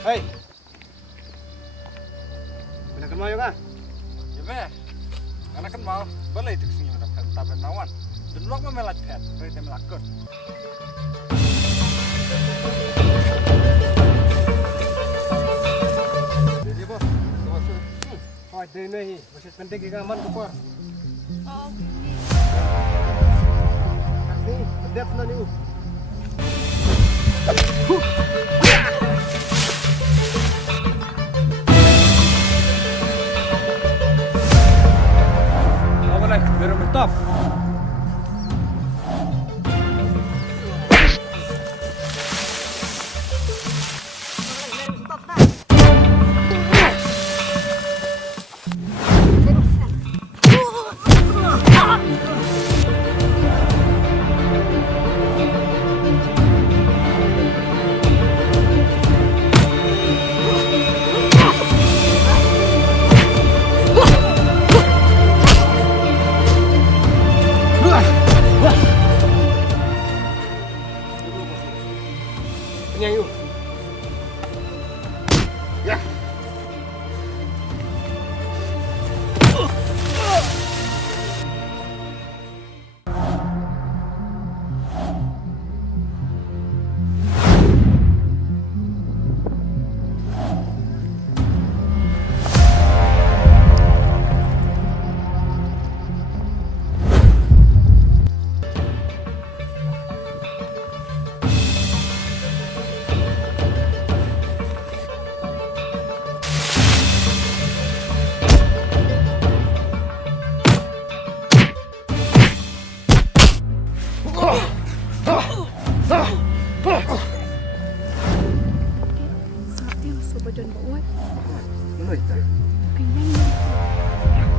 Hei, benar mau ya? Ya be, karena kan mau boleh itu kesini mendapatkan taban nawan dan luang memelatkan, berita melakukan. Jadi bos, masuk. Oh, ada ini, masih penting kita aman kupar. Oh, Kasih, berdep nanti Boleh, biar bertop. Penyanyi. Ya. sabi mo sa ba dyan ba? Uy, Ano ito? kailan yun?